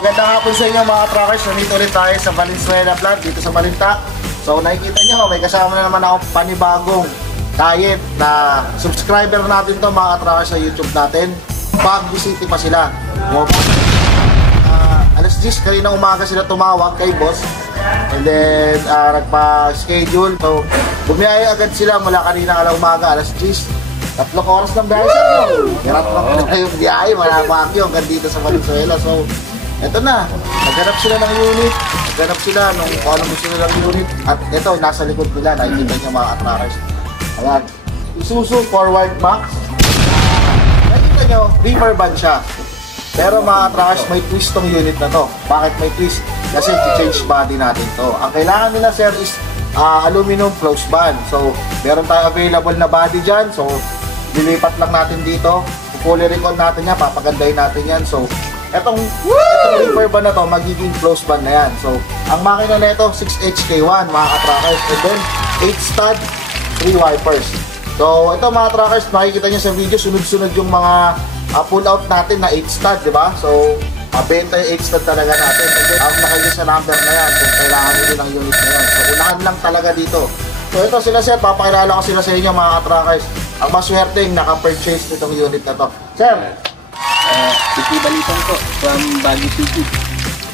Magandang hapon sa inyo mga truckers. Nandito ulit tayo sa Valenzuela Vlog dito sa Malinta. So nakikita nyo, may kasama na naman ako panibagong diet na subscriber natin to mga truckers sa YouTube natin. Baguio City pa sila. Alas 10 kanina umaga sila tumawag kay boss. And then nagpa-schedule. So bumiyaya agad sila mula kanina ala umaga alas 10. 3 oras ng biyahe sir. Hirap na kayo biyahe mga Baguio hanggang dito sa Valenzuela. So eto na, naghanap sila ng unit, naghanap sila nung kung ano gusto nilang unit. At ito, nasa likod nila, nakikita niyo mga truckers. Ayan, Isuzu Forward Max. Nakikita nyo, reefer van siya. Pero mga truckers, may twist tong unit na to. Bakit may twist? Kasi change body natin to. Ang kailangan nila sir is aluminum close band. So, meron tayo available na body dyan. So, lilipat lang natin dito. Fully recon natin yan, papagandahin natin yan. So, Etong reefer van na to, magiging close band na yan. So, ang makina na ito, 6HK1 mga ka-trackers. And then, 8 stud, 3 wipers. So, ito mga trackers, makikita nyo sa video, sunod-sunod yung mga pull out natin na 8 stud, di ba? So, benta yung 8 stud talaga natin. And then, nakalagay sa number na yan kung kailangan nyo ng unit na yan. So, unahan lang talaga dito. So, ito sila sir, papakilala ko sila sa inyo mga ka-trackers. Ang maswerteng naka-purchase nitong unit na to. Sir, City Baliton po, from Baguio City.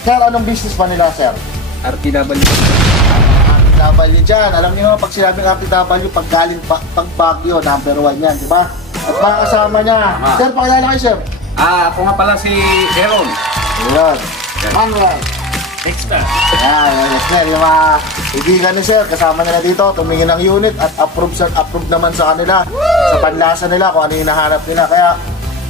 Sir, anong business pa nila, sir? RTW. RTW dyan. Alam niyo naman, pag sinabing RTW, pag galing pag Baguio, number 1 yan, di ba? At mga kasama niya. Sir, pakilala kayo, sir. Ako nga pala si Heron. Ayan. Manuel. Extra. Ayan, yung mga ibigan ni sir, kasama nila dito, tumingin ng unit at approve naman sa kanila, sa panlasa nila, kung ano yung hinahanap nila. Kaya,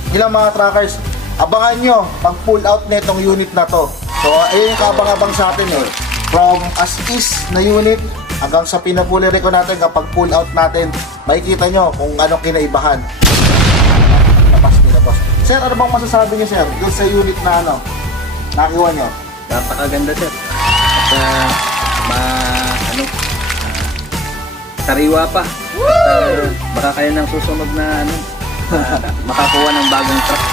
ilang mga truckers, abangan nyo pag pull out netong unit na to. So ayun yung kabang-abang sa atin eh. From as is na unit hanggang sa pinapuli recon natin, kapag pull out natin, makikita nyo kung anong kinaibahan. Tapos. Sir, ano bang masasabi nyo sir doon sa unit na ano nakiwan nyo? Napakaganda sir. At sariwa pa. At baka kayo ng susunod na makakuha ng bagong truck.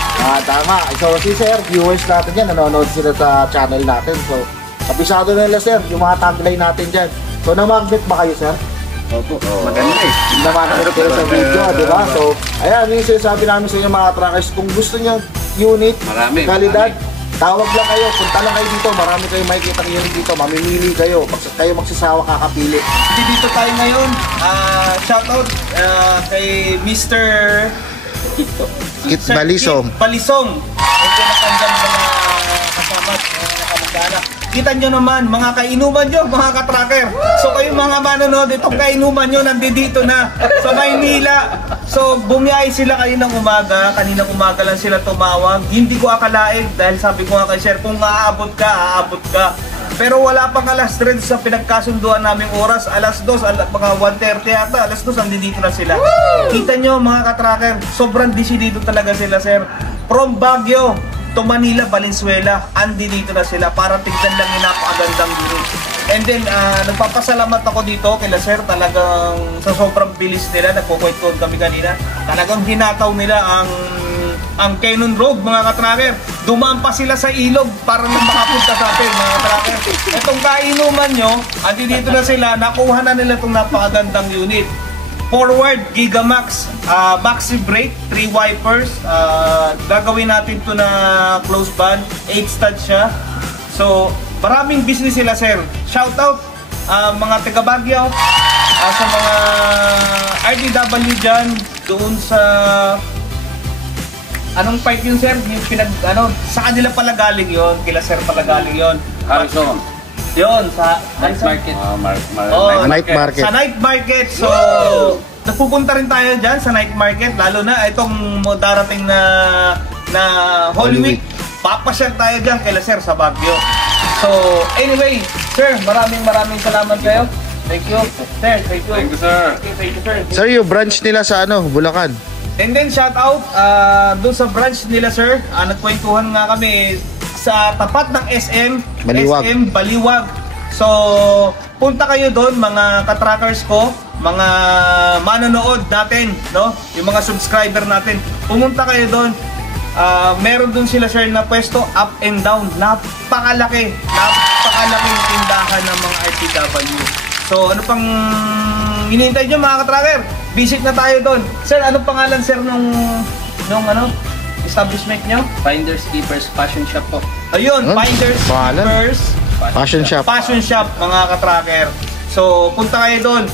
Tama. So si sir, viewers natin yan, nanonood sila sa channel natin. So, kabisado na nila sir, yung mga tagline natin dyan. So, na-magnet ba kayo sir? Opo, maganda eh. Na-magnet kayo sa video, di ba? So, ayan, yung sinasabi namin sa inyo mga truckers, kung gusto nyo unit, kalidad, tawag lang kayo, punta lang kayo dito, marami kayong makikita ng unit dito, mamimili kayo, kayo magsasawa kakapili. Dito tayo ngayon, shoutout kay Mr. Kit Balisong. Balisong. Ito na kandang mga kasama, mga kamag-anak. Kita nyo naman, mga kainuman nyo, mga katracker. So kayo mga manonood, itong kainuman nyo nandito na sa Maynila. So bumiyahe sila kayo ng umaga, kaninang umaga lang sila tumawag. Hindi ko akalain dahil sabi ko nga kay sir, kung aabot ka. Pero wala pang alas 3 sa pinagkasunduan naming oras. Alas 2, mga 1:30 yata, alas 2, andito na sila. Kita nyo mga katracker, sobrang dito talaga sila sir. From Baguio to Manila, Valenzuela, andito na sila para tignan lang yung napakagandang unit. And then, nagpapasalamat ako dito kila sir, talagang sa sobrang bilis nila, nagkukwento kami kanina, talagang hinataw nila ang Cannon Road mga katracker. Dumaan pa sila sa ilog para nang makapunta sa atin mga katracker. Itong kainuman nyo, andito na sila, nakuha na nila itong napakagandang unit. Forward Gigamax, maxi brake, 3 wipers, gagawin natin to na close band, 8 stud siya. So, maraming business sila sir. Shoutout mga taga Baguio, sa mga RTW dyan, doon sa anong park yun sir? Yung sa kanila pala galing yun, kila sir pala galing yun. Harrison. Yun, sa Night Market. Night Market. Sa Night Market. So, nagpupunta rin tayo dyan sa Night Market. Lalo na itong darating na Holy Week. Papasyal tayo dyan kila sir sa Baguio. So, anyway, sir, maraming salamat kayo. Thank you. Sir, thank you. Thank you, sir. Thank you, sir. Sir, yung branch nila sa Bulacan. And then shout out doon sa branch nila sir, nagkwentuhan nga kami sa tapat ng SM Baliwag. So punta kayo doon mga katrackers ko, mga manonood natin, no? Yung mga subscriber natin. Pumunta kayo doon. meron dun sila sir na pwesto up and down. Napakalaking tindahan ng mga RTW. So ano pang hinihintay nyo mga katracker? Visit na tayo doon. Sir, anong pangalan sir nung establishment nyo? Finders Keepers Fashion Shop po. Ayun, Finders Pangalan? Keepers Fashion shop. Fashion Shop mga katracker. So punta kayo doon.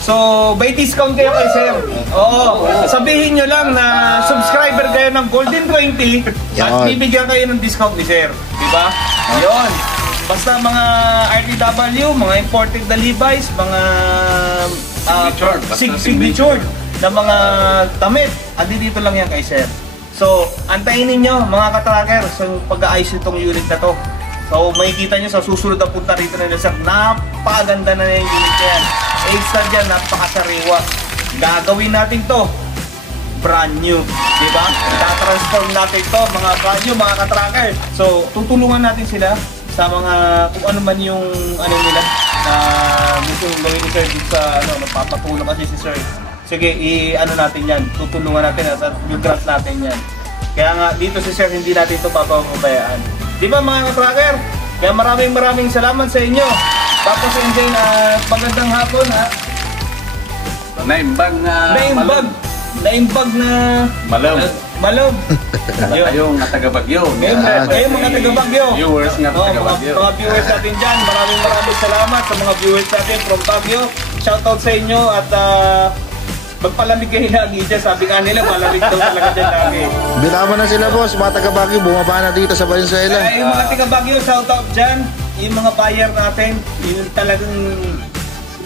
So, by discount kayo kay sir. Oo. Sabihin nyo lang na subscriber kayo ng Golden 20 at Yan. bibigyan kayo ng discount ni sir. Diba? Yun. Basta mga RTW, mga imported na Levi's, mga signature na mga damit. Andi dito lang yan kay sir. So, antayin ninyo mga katracker sa pag-aayos itong unit na to. So, makikita nyo sa susunod na punta rito na sir. Napakaganda na yung unit na yan. Extra dyan, napakasariwa. Gagawin natin to brand new, diba? Tatransform natin to mga brand new, mga katracker. So, tutulungan natin sila sa mga kung ano man yung ano nila na gusto gawin ni sir dito sa nagpapatulong kasi si sir. Sige, ano natin yan, tutulungan natin at yung grant natin yan. Kaya nga, dito si sir, hindi natin ito papabayaan. Diba mga katracker? Kaya maraming salamat sa inyo. Tapos enjoy na magandang hapon ha. Naimbag na Naimbag na Malog. Kayong taga Bagyo. Kayo mga taga Bagyo. Viewers nga taga Bagyo. Mga viewers natin dyan. Maraming salamat sa mga viewers natin from Bagyo. Shoutout sa inyo at magpalamig kayo lagi dyan. Sabi nga nila, malamig daw talaga dyan lagi. Binama na sila boss, mga taga Baguio, bumaba na dito sa Valenzuela. Yung mga taga Bagyo, shoutout dyan. Yung mga buyer natin, yung talagang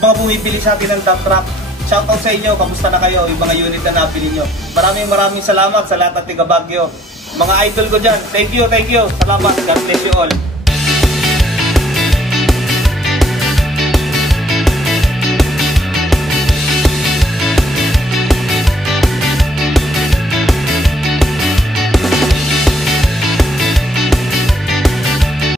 mga bumibili sa atin ng dump truck. Shoutout sa inyo, kamusta na kayo, yung mga unit na nabili nyo. Maraming salamat sa lahat ng taga Bagyo. Mga idol ko dyan, thank you. Salamat, God bless you all.